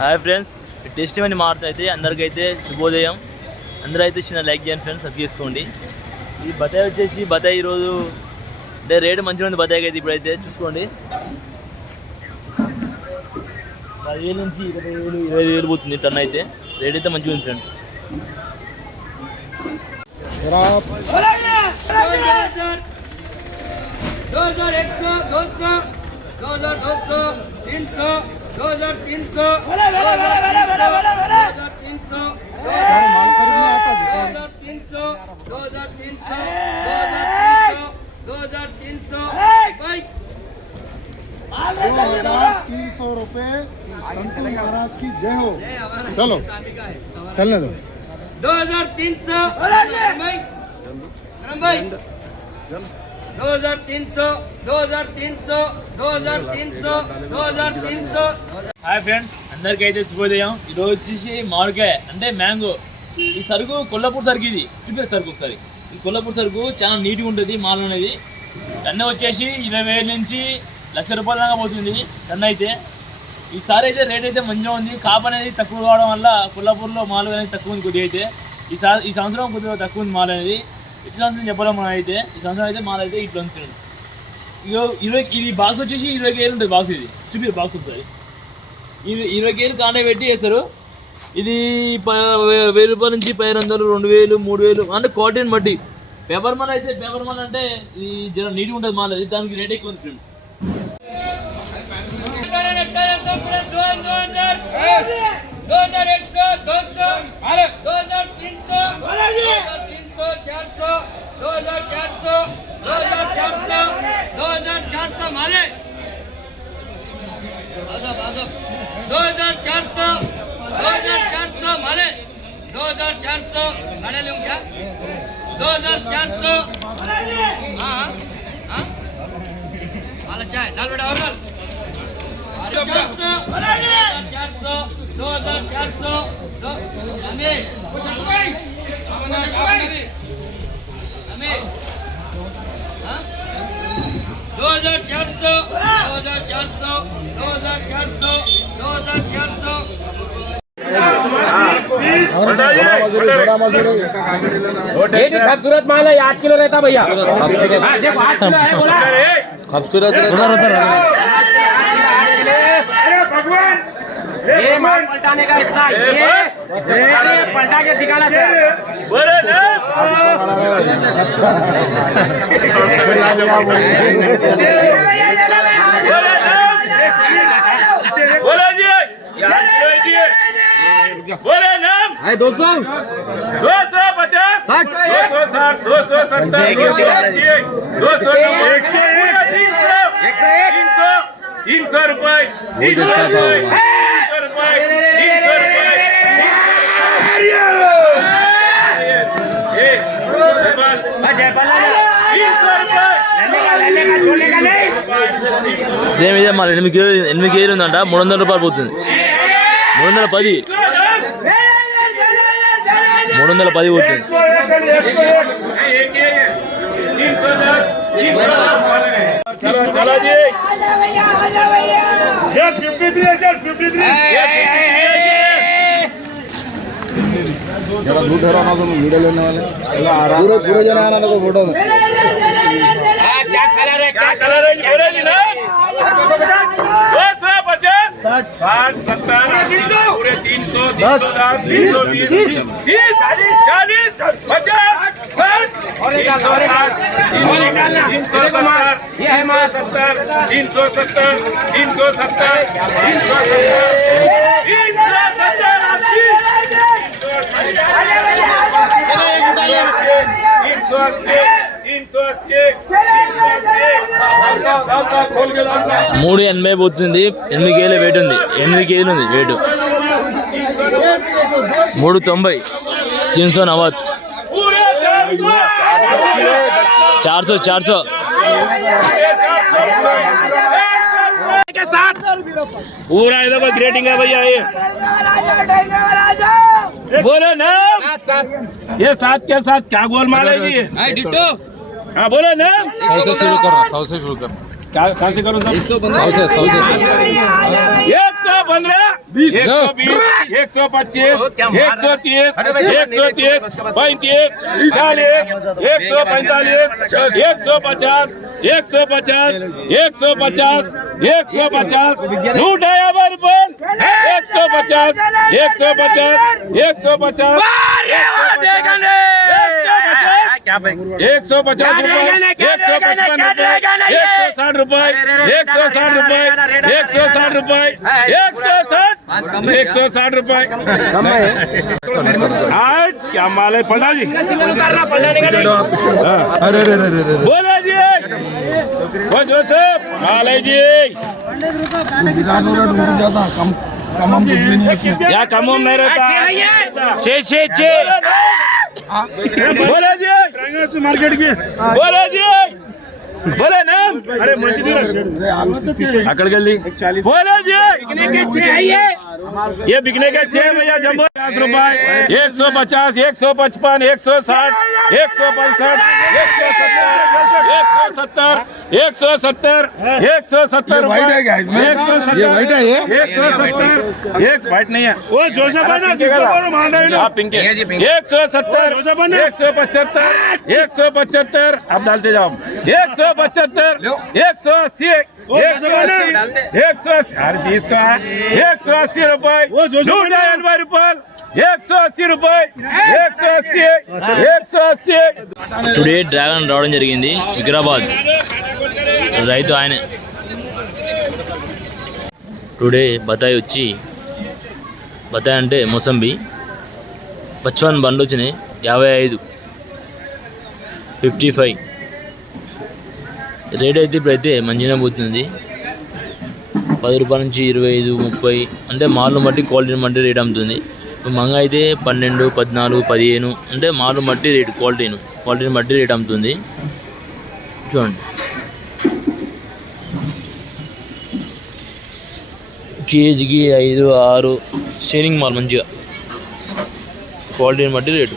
Hi friends, test ఇవన్నీ మారుతాయితే అందరికైతే శుభోదయం. అందరూ అయితే చిన్న లైక్ చేయండి ఫ్రెండ్స్, సబ్ చేసుకోండి. ఈ బత్తాయి వచ్చేసి బత్తాయి ఈరోజు అంటే రేటు మంచిగా ఉంది బత్తాయికి అయితే. ఇప్పుడైతే చూసుకోండి 10,000 నుంచి 20,000 25,000 పోతుంది టన్ అయితే. రేట్ అయితే మంచిగా ఉంది ఫ్రెండ్స్. ₹300 संतू महाराज की जय हो. चलो चलने दो. 2300 హాయ్ ఫ్రెండ్స్, అందరికీ అయితే శుభోదయం. ఈరోజు వచ్చేసి మామిడికాయ అంటే మ్యాంగో. ఈ సరుకు కొల్లాపూర్ సరుకు, ఇది చూపే సరుకు ఒకసారి. ఈ కొల్లాపూర్ సరుకు చాలా నీట్గా ఉంటుంది. మాల్ అనేది టన్ను వచ్చేసి 20,000 నుంచి ₹1,00,000 దాకా పోతుంది టన్ను అయితే. ఈసారి అయితే రేట్ అయితే మంచిగా ఉంది. కాపు అనేది తక్కువ కావడం వల్ల కొల్లాపూర్లో మాల్ అనేది తక్కువ ఉంది కొద్దిగా అయితే. ఈ సంవత్సరం కొద్దిగా తక్కువ ఉంది మాల్ అనేది. ఇటు సంవత్సరం చెప్పలేం మనం అయితే. ఈ సంవత్సరం అయితే మాల్ అయితే ఇట్లా ఉంది. ఇది బాక్స్ వచ్చేసి 20 కేజీలు ఉంటుంది బాక్స్. ఇది చూపి బాక్స్ ఒకసారి. 20 కేజీలు కాంటే పెట్టి వేస్తారు. ఇది ₹1,000 నుంచి 1,500, 2,000, 3,000 అంటే క్వాలిటీని బట్టి. పేపర్ మాల్ అయితే పేపర్ మాల్ అంటే ఇది జర నీట్గా ఉంటుంది మాల్ అది. దానికి రేట్ ఎక్కువ ఉంది ఫ్రెండ్స్. 2,400 माले 2,400 माले 2,400 गाड़े लूँ क्या 2,400 हाँ हाँ माला चाय दाल बेटा और दाल 400 2,400 हमें 2,400 खूबसूरत माल है. 8 किलो रहता भैया. देखो 8 किलो है बोला. खूबसूरत ये माल पलटाने का हिस्सा ये पलटा के दिखाना सर. बोले ना बोले नाम 200 250 60 260 270 200 300 रुपए 300 रुपए 300 रुपए సేమ్ ఇదే మళ్ళీ 8 కేజీలు ఉందంట. ₹300 పోతుంది. 310 పోతుంది. चलो जी 53 जरा दूर ठहरा ना, तो वीडियो लेने वाले पूरे जन आना था फोटो में. क्या कलर है बोले जी ना 250 60 70 80 पूरे 300 310 320 30 40 50 60 370 380 పోతుంది. 8 కేజీల వెయిట్ ఉంది. 8 కేజీలు ఉంది వెయిట్. 390 390 400 के साथ पूरा इधर ग्रेटिंग है भैया. ये बोले ना ये साथ के साथ क्या गोलमाल है जी. हाँ बोलो ना, 100 से शुरू करना, 100 से शुरू करना। कहाँ से करूँ सर? 100 से 115, 120, 125, 130, 130, 35, 40, 145, 150, 150, 150, 150, 150 रुपये, 150, 150, 150, 150 रुपये, 155 रुपये, 160 रुपये, 160 रुपये, 160 रुपये, 8 क्या माल है पंडा जी? बोले जी वो जोसेफ माल है जी। या कम नहीं रहता। बोले जी मार्केट की बोले जी बोले नाम। अरे अकड़ गली बोले जी ये बिकने के 6 भैया जम्बो 50 रुपए, 150, 155, 160, 165, 170, 170, 170 रुपए, 170 वाइट नहीं है वो जोशा आप पिंक 170, 175, 175 आप डालते जाओ 175, 180, 180 हर 20 का है 180 रुपए, 180 रुपए, 180 रुपए, 180, 180। టుడే డ్రాగన్ రావడం జరిగింది వికారాబాద్ రైతు ఆయనే. టుడే బత్తాయి వచ్చి బత్తాయి అంటే మోసంబి 55 బండ్లు వచ్చినాయి 55, 55 రేట్ అయితే ఇప్పుడైతే మంచిగా పోతుంది 10 రూపాయల నుంచి 25, 30 అంటే మాల్ను బట్టి క్వాలిటీని బట్టి రేట్ అమ్ముతుంది. ఇప్పుడు మంగ అయితే 12, 14, 15 అంటే మాల్ను బట్టి రేటు క్వాలిటీని బట్టి రేట్ అమ్ముతుంది. చూడండి కేజీకి 5, 6 షేరింగ్ మాల్ మంచిగా క్వాలిటీని బట్టి రేటు.